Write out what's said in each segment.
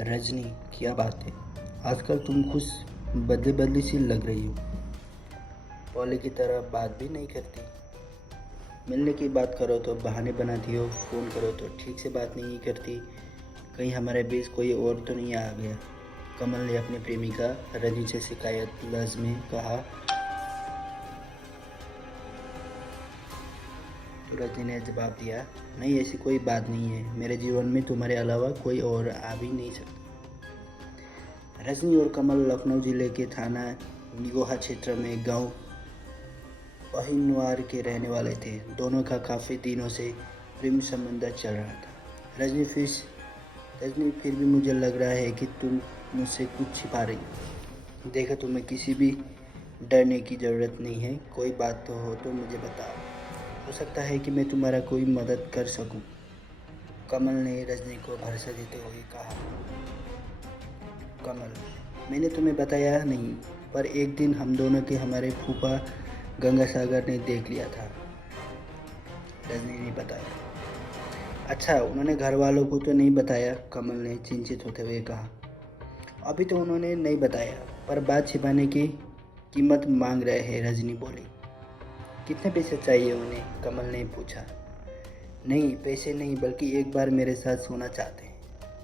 रजनी, क्या बात है? आजकल तुम कुछ बदली बदली सी लग रही हो। पहले की तरह बात भी नहीं करती। मिलने की बात करो तो बहाने बनाती हो, फ़ोन करो तो ठीक से बात नहीं करती। कहीं हमारे बीच कोई और तो नहीं आ गया? कमल ने अपनी प्रेमिका रजनी से शिकायत लफ्ज़ में कहा तो रजनी ने जवाब दिया, नहीं, ऐसी कोई बात नहीं है। मेरे जीवन में तुम्हारे अलावा कोई और आ भी नहीं सकता। रजनी और कमल लखनऊ जिले के थाना निगोहा क्षेत्र में गांव पहिनवार के रहने वाले थे। दोनों का काफ़ी दिनों से प्रेम संबंध चल रहा था। रजनी, फिर भी मुझे लग रहा है कि तुम मुझसे कुछ छिपा रही हो। देखो, तुम्हें किसी भी डरने की ज़रूरत नहीं है। कोई बात तो हो तो मुझे बताओ। हो सकता है कि मैं तुम्हारा कोई मदद कर सकूं। कमल ने रजनी को भरोसा देते हुए कहा। कमल, मैंने तुम्हें बताया नहीं, पर एक दिन हम दोनों के हमारे फूफा गंगासागर ने देख लिया था। रजनी ने बताया। अच्छा, उन्होंने घर वालों को तो नहीं बताया? कमल ने चिंतित होते हुए कहा। अभी तो उन्होंने नहीं बताया, पर बात छिपाने की कीमत मांग रहे हैं, रजनी बोली। कितने पैसे चाहिए उन्हें? कमल ने पूछा। नहीं, पैसे नहीं, बल्कि एक बार मेरे साथ सोना चाहते हैं।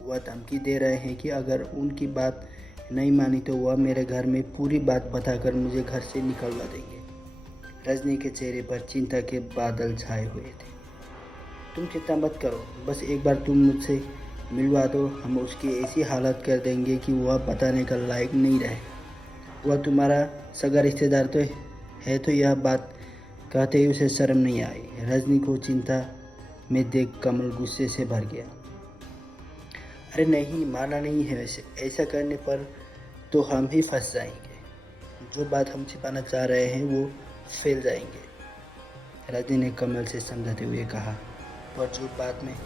वह धमकी दे रहे हैं कि अगर उनकी बात नहीं मानी तो वह मेरे घर में पूरी बात बताकर मुझे घर से निकलवा देंगे। रजनी के चेहरे पर चिंता के बादल छाए हुए थे। तुम चिंता मत करो, बस एक बार तुम मुझसे मिलवा दो। हम उसकी ऐसी हालत कर देंगे कि वह बताने का लायक नहीं रहे। वह तुम्हारा सगा रिश्तेदार तो है, तो यह बात कहते ही उसे शर्म नहीं आई। रजनी को चिंता में देख कमल गुस्से से भर गया। अरे नहीं, माना नहीं है। वैसे ऐसा करने पर तो हम ही फंस जाएंगे। जो बात हम छिपाना चाह रहे हैं वो फैल जाएंगे। रजनी ने कमल से समझाते हुए कहा, पर जो बात मैं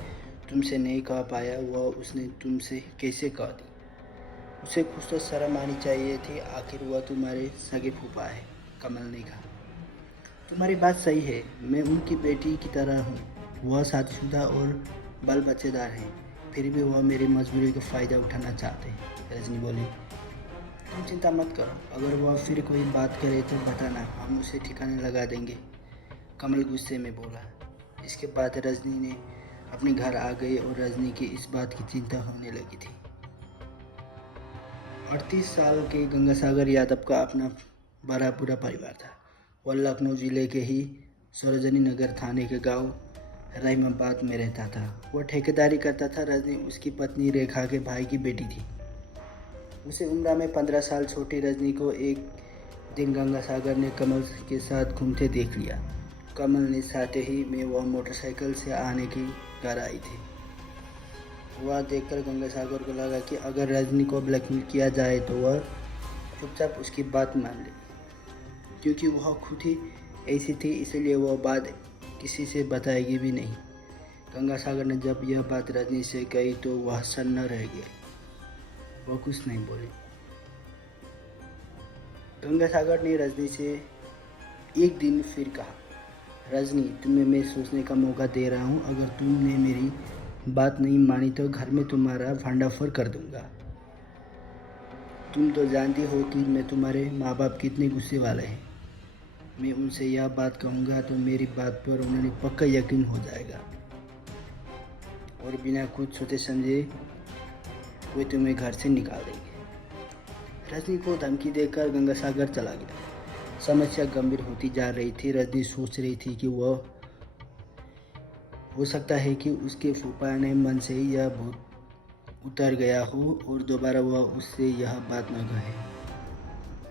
तुमसे नहीं कह पाया वह उसने तुमसे कैसे कह दी? उसे कुछ तो शर्म आनी चाहिए थी। आखिर वह तुम्हारे सगे फूफा है। कमल ने कहा। तुम्हारी बात सही है, मैं उनकी बेटी की तरह हूँ। वह शादीशुदा और बाल बच्चेदार हैं, फिर भी वह मेरी मजबूरी का फ़ायदा उठाना चाहते हैं। रजनी बोली। तुम चिंता मत करो, अगर वह फिर कोई बात करे तो बताना, हम उसे ठिकाने लगा देंगे। कमल गुस्से में बोला। इसके बाद रजनी ने अपने घर आ गई और रजनी की इस बात की चिंता होने लगी थी। 38 साल के गंगासागर यादव का अपना बड़ा पूरा परिवार था। वह लखनऊ जिले के ही सरोजनी नगर थाने के गांव रहीमाबाद में रहता था। वह ठेकेदारी करता था। रजनी उसकी पत्नी रेखा के भाई की बेटी थी। उसे उम्र में 15 साल छोटी रजनी को एक दिन गंगासागर ने कमल के साथ घूमते देख लिया। कमल ने साथ ही में वह मोटरसाइकिल से आने की घर आई थी। वह देखकर गंगासागर को लगा कि अगर रजनी को ब्लैकमेल किया जाए तो वह चुपचाप उसकी बात मान ले, क्योंकि वह खुद ही ऐसी थी, इसलिए वह बात किसी से बताएगी भी नहीं। गंगासागर ने जब यह बात रजनी से कही तो वह सन्न रह गया। वह कुछ नहीं बोली। गंगासागर ने रजनी से एक दिन फिर कहा, रजनी, तुम्हें मैं सोचने का मौका दे रहा हूँ। अगर तुमने मेरी बात नहीं मानी तो घर में तुम्हारा भंडाफोड़ कर दूंगा। तुम तो जानती हो कि मैं तुम्हारे माँ बाप कितने गुस्से वाले हैं। मैं उनसे यह बात कहूँगा तो मेरी बात पर उन्हें पक्का यकीन हो जाएगा और बिना कुछ सोचे समझे वे तुम्हें घर से निकाल देंगे। रजनी को धमकी देकर गंगासागर चला गया। समस्या गंभीर होती जा रही थी। रजनी सोच रही थी कि वह हो सकता है कि उसके फूफा ने मन से यह भूत उतर गया हो और दोबारा वह उससे यह बात न कहे।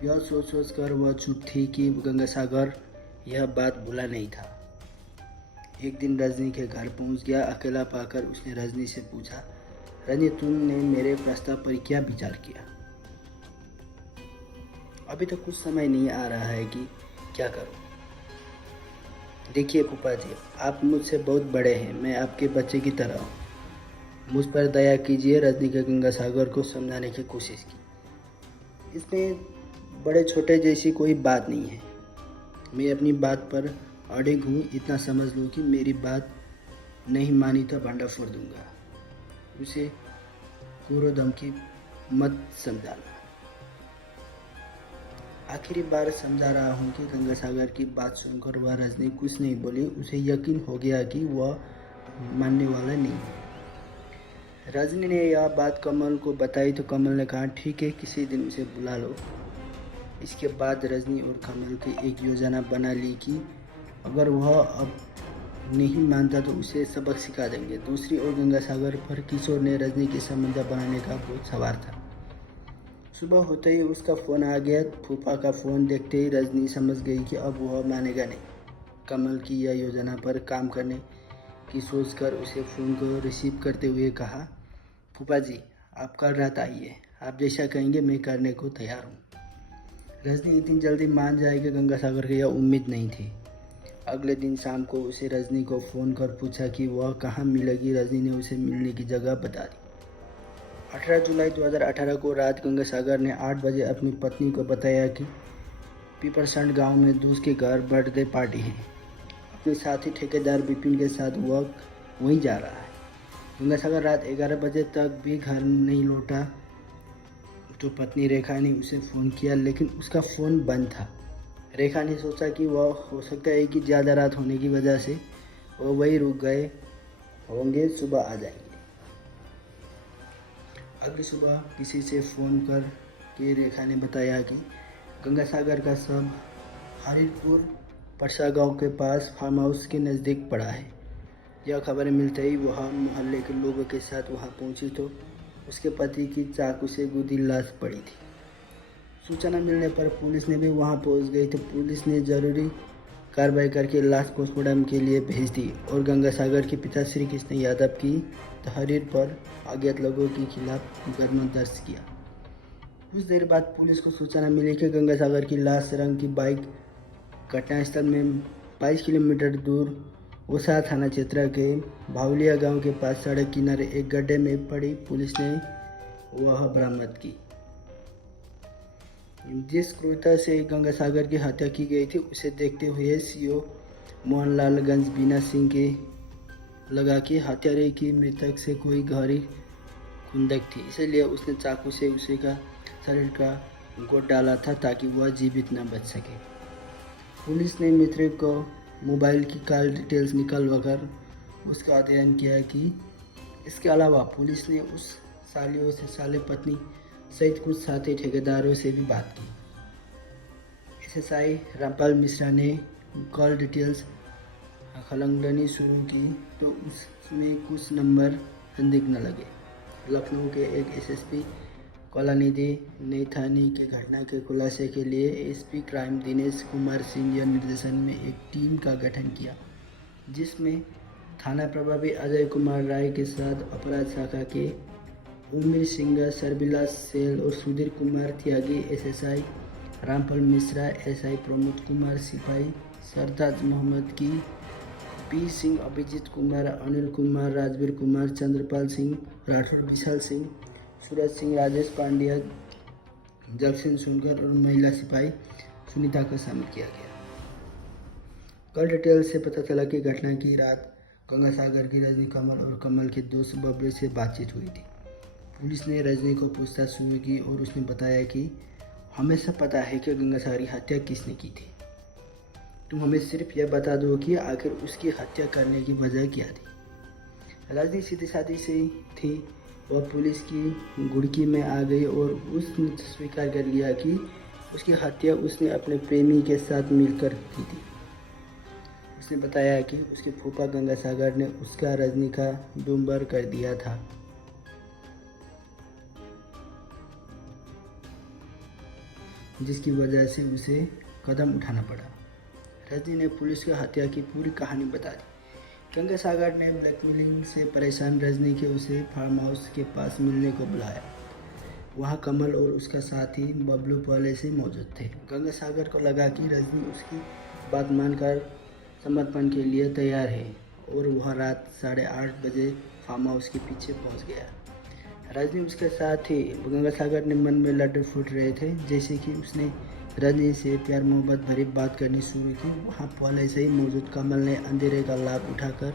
यह सोच कर वह चुप थी कि गंगासागर यह बात भूला नहीं था। एक दिन रजनी के घर पहुंच गया। अकेला पाकर उसने रजनी से पूछा, रजनी, तुमने मेरे प्रस्ताव पर क्या विचार किया? अभी तो कुछ समय नहीं आ रहा है कि क्या करूं। देखिए फूफा जी, आप मुझसे बहुत बड़े हैं, मैं आपके बच्चे की तरह हूँ। मुझ पर दया कीजिए। रजनी ने गंगासागर को समझाने की कोशिश की। इसमें बड़े छोटे जैसी कोई बात नहीं है। मैं अपनी बात पर अड़िग हूँ। इतना समझ लो कि मेरी बात नहीं मानी तो भंडा फोड़ दूंगा। उसे पूर्व धमकी मत समझाना। आखिरी बार समझा रहा हूँ कि गंगासागर की बात सुनकर वह रजनी कुछ नहीं बोली। उसे यकीन हो गया कि वह मानने वाला नहीं है। रजनी ने यह बात कमल को बताई तो कमल ने कहा ठीक है, किसी दिन उसे बुला लो। इसके बाद रजनी और कमल की एक योजना बना ली कि अगर वह अब नहीं मानता तो उसे सबक सिखा देंगे। दूसरी ओर गंगासागर पर किशोर ने रजनी के संबंध बनाने का बहुत सवार था। सुबह होते ही उसका फ़ोन आ गया। फूफा का फ़ोन देखते ही रजनी समझ गई कि अब वह मानेगा नहीं। कमल की यह योजना पर काम करने की सोचकर उसे फ़ोन को रिसीव करते हुए कहा, फूफा जी आप कल रात आइए, आप जैसा कहेंगे मैं करने को तैयार हूँ। रजनी इतनी जल्दी मान जाएगी गंगासागर की यह उम्मीद नहीं थी। अगले दिन शाम को उसे रजनी को फ़ोन कर पूछा कि वह कहाँ मिलेगी। रजनी ने उसे मिलने की जगह बता दी। 18 जुलाई 2018 को रात गंगासागर ने 8 बजे अपनी पत्नी को बताया कि पीपरसंड गांव में दोस्त के घर बर्थडे पार्टी है। अपने साथी ठेकेदार विपिन के साथ वह वहीं जा रहा है। गंगासागर रात 11 बजे तक भी घर नहीं लौटा तो पत्नी रेखा ने उसे फ़ोन किया, लेकिन उसका फ़ोन बंद था। रेखा ने सोचा कि वह हो सकता है कि ज़्यादा रात होने की वजह से वह वहीं रुक गए होंगे, सुबह आ जाएंगे। अगली सुबह किसी से फ़ोन कर के रेखा ने बताया कि गंगासागर का शव हरिपुर परसा गांव के पास फार्म हाउस के नज़दीक पड़ा है। यह खबर मिलते ही वह मोहल्ले के लोगों के साथ वहां पहुंची तो उसके पति की चाकू से गुदी लाश पड़ी थी। सूचना मिलने पर पुलिस ने भी वहां पहुंच गई तो पुलिस ने जरूरी कार्रवाई करके लाश पोस्टमार्टम के लिए भेज दी और गंगासागर के पिता श्री कृष्ण यादव की तहरीर पर अज्ञात लोगों के खिलाफ मुकदमा दर्ज किया। कुछ देर बाद पुलिस को सूचना मिली कि गंगासागर की लाश रंग की बाइक घटनास्थल में 22 किलोमीटर दूर ओसा थाना क्षेत्र के भावलिया गांव के पास सड़क किनारे एक गड्ढे में पड़ी पुलिस ने वह बरामद की। जिस क्रूरता से गंगासागर की हत्या की गई थी उसे देखते हुए सीओ मोहनलालगंज बीना सिंह के लगा कि हत्यारे की मृतक से कोई गहरी खुंदक थी, इसलिए उसने चाकू से उसी का शरीर का गोद डाला था ताकि वह जीवित न बच सके। पुलिस ने मृतक को मोबाइल की कॉल डिटेल्स निकालकर उसका अध्ययन किया कि इसके अलावा पुलिस ने उस सालियों से साले पत्नी सहित कुछ साथी ठेकेदारों से भी बात की। एसएसआई रामपाल मिश्रा ने कॉल डिटेल्स खंगलनी शुरू की तो उसमें कुछ नंबर संदिग्ध न लगे। लखनऊ के एक एसएसपी कलानिधि नैथानी के घटना के खुलासे के लिए एसपी क्राइम दिनेश कुमार सिंह के निर्देशन में एक टीम का गठन किया, जिसमें थाना प्रभारी अजय कुमार राय के साथ अपराध शाखा के उमेश सिंह सरबिलास सेल और सुधीर कुमार त्यागी, एसएसआई रामपाल मिश्रा, एसआई प्रमोद कुमार सिपाही, सरताज मोहम्मद की, पी सिंह, अभिजीत कुमार, अनिल कुमार, राजवीर कुमार, चंद्रपाल सिंह राठौर, विशाल सिंह, सूरज सिंह, राजेश पांड्या, जगसिंह सुनकर और महिला सिपाही सुनीता को शामिल किया गया। कल डिटेल से पता चला कि घटना की रात गंगासागर की रजनी कमल और कमल के दोस्त बबलू से बातचीत हुई थी। पुलिस ने रजनी को पूछताछ शुरू की और उसने बताया कि हमें सब पता है कि गंगासागर की हत्या किसने की थी, तुम हमें सिर्फ यह बता दो कि आखिर उसकी हत्या करने की वजह क्या थी। रजनी सीधी सादी से थी, वह पुलिस की गुड़की में आ गई और उसने स्वीकार कर लिया कि उसकी हत्या उसने अपने प्रेमी के साथ मिलकर की थी। उसने बताया कि उसके फूफा गंगासागर ने उसका रजनी का डूम्बर कर दिया था। जिसकी वजह से उसे कदम उठाना पड़ा। रजनी ने पुलिस को हत्या की पूरी कहानी बता दी। गंगासागर ने ब्लैकमेलिंग से परेशान रजनी के उसे फार्म हाउस के पास मिलने को बुलाया। वहाँ कमल और उसका साथी बबलू पहले से मौजूद थे। गंगासागर को लगा कि रजनी उसकी बात मानकर समर्पण के लिए तैयार है और वह रात 8:30 बजे फार्म हाउस के पीछे पहुँच गया। रजनी उसके साथ थी। गंगासागर ने मन में लड्डू फूट रहे थे जैसे कि उसने रजनी से प्यार मोहब्बत भरी बात करनी शुरू की। वहाँ पहले से ही मौजूद कमल ने अंधेरे का लाभ उठाकर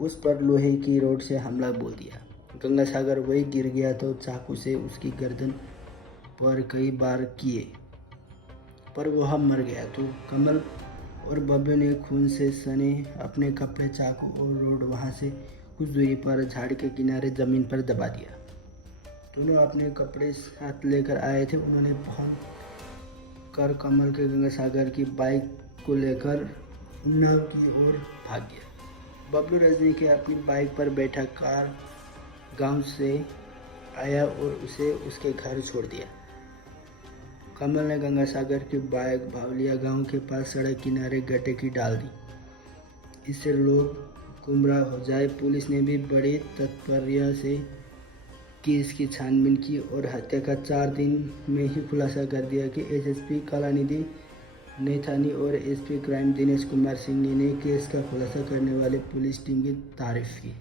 उस पर लोहे की रोड से हमला बोल दिया। गंगासागर वही गिर गया तो चाकू से उसकी गर्दन पर कई बार किए, पर वह मर गया। तो कमल और बब्बू ने खून से सने अपने कपड़े, चाकू और रोड वहाँ से कुछ दूरी पर झाड़ी के किनारे ज़मीन पर दबा दिया। दोनों अपने कपड़े साथ लेकर आए थे। उन्होंने फोन कर कमल के गंगासागर की बाइक को लेकर उन्नाव की ओर भाग गया। बबलू रजनी के अपनी बाइक पर बैठा कार गांव से आया और उसे उसके घर छोड़ दिया। कमल ने गंगासागर की बाइक भावलिया गांव के पास सड़क किनारे गड्ढे की डाल दी, इससे लोग गुमराह हो जाए। पुलिस ने भी बड़ी तत्परता से केस की छानबीन की और हत्या का 4 दिन में ही खुलासा कर दिया कि एसएसपी कलानिधि नैथानी और एसपी क्राइम दिनेश कुमार सिंह ने केस का खुलासा करने वाले पुलिस टीम की तारीफ की।